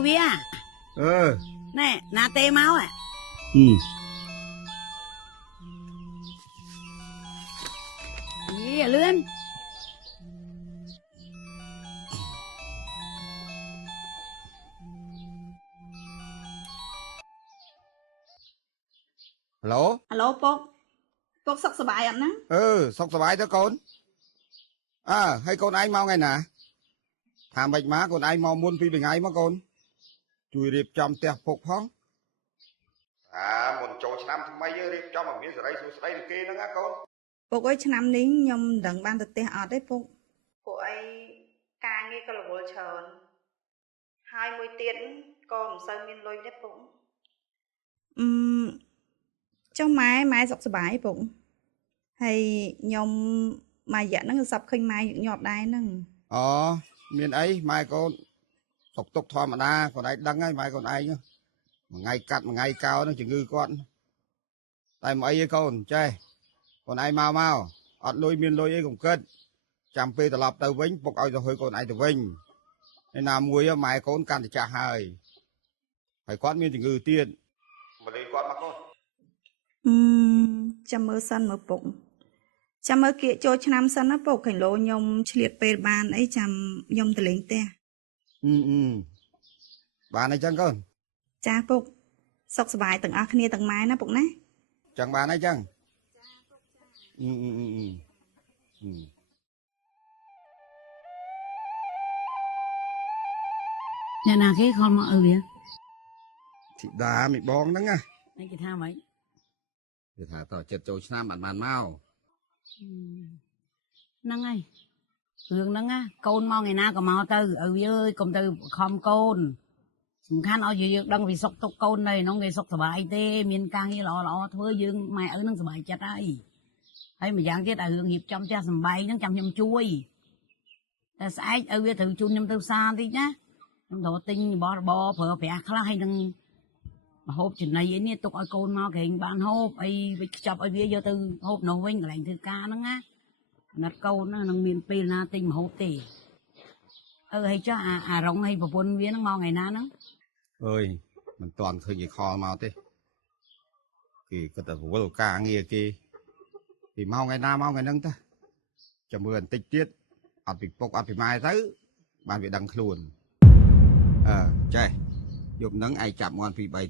vía nè na tê máu à gì à lươn Hello ពុកសុខសប្បាយអត់ណា សុខសប្បាយទេកូនហើយកូនឯងមកថ្ងៃណាថាម៉េចមកកូនឯងមកមុនពីថ្ងៃមកកូនជួយរៀបចំផ្ទះពុកផងមុនចូលឆ្នាំថ្មីរៀបចំឲ្យមានសេរីសួស្តីនឹងគេហ្នឹងណាកូន ពុកអើយឆ្នាំនេះខ្ញុំមិនដឹងបានទៅផ្ទះអត់ទេពុកពួកអីការងារក៏រវល់ច្រើនហើយមួយទៀតក៏មិនសូវមានលុយទេពុកចុះម៉ែសុខសប្បាយពុកហើយខ្ញុំមួយរយៈហ្នឹងសັບឃើញម៉ែញាប់ដែរហ្នឹងមានអីម៉ែកូនសុខទុក្ខធម្មតាកូនឯងដឹងហើយម៉ែកូនឯងមួយថ្ងៃកាត់មួយថ្ងៃកោហ្នឹងជំងឺគាត់តែមកអីឯងកូនចេះកូនឯងមកអត់លុយមានលុយអីកុំគិតចាំពេលត្រឡប់ទៅវិញពុកឲ្យទៅហុយកូនឯងទៅវិញហើយណាមួយម៉ែកូនកាន់តែចាស់ហើយគាត់មានជំងឺទៀតមកលេងគាត់មកកូនចាំមើលសិនមើលពុកចាំមើលគៀកចូលឆ្នាំសិនណាពុកខាងលោខ្ញុំឆ្លៀតពេលបានអីចាំខ្ញុំទៅលេងផ្ទះបានអីចឹងកូនចាពុកសុខសប្បាយទាំងអស់គ្នាទាំងម៉ែណាពុកណាចឹងបានអីចឹងnhà nào cái con mà vía ធីតាមីបងហ្នឹងណា này cái thao mấy គេថាតចិត្តចូលឆ្នាំបានមក năng ấy thường năng á côn mau ngày nào có mau tư vía ơi cùng tư không côn sủng khăn ao gì đang vì sọc tóc côn này nó người sọc sờ bài tê miền cang như lọ thôi dương mày ở nó sờ bài chặt ấy hay mà dạng cái tại hưởng hiệp trong cha sầm bay nó trong nhâm chui ta sai vía thử chun nhâm tư xa đi nhá nhâm thổ tinh bò phở bẻ khá hay đừng hộp chuyện này ấy tục ở côn mau kìa bạn hộp ấy chọc ở vía vô tư hộp nấu vinh lạnh thư ca nó á nát câu nó miền pin na tinh mà hộp tỉ hay cho rong hay buồn vía nó mau ngày na nó ơi mình toàn thời gì kho mau thế thì có thể vô cả nghe thì mau ngày na mau ngày nâng ta cho mưa tích tiết ăn bị bốc ăn bị mai thứ bạn bị đăng luôn chạy dục nắng ai chạm ngon vì bày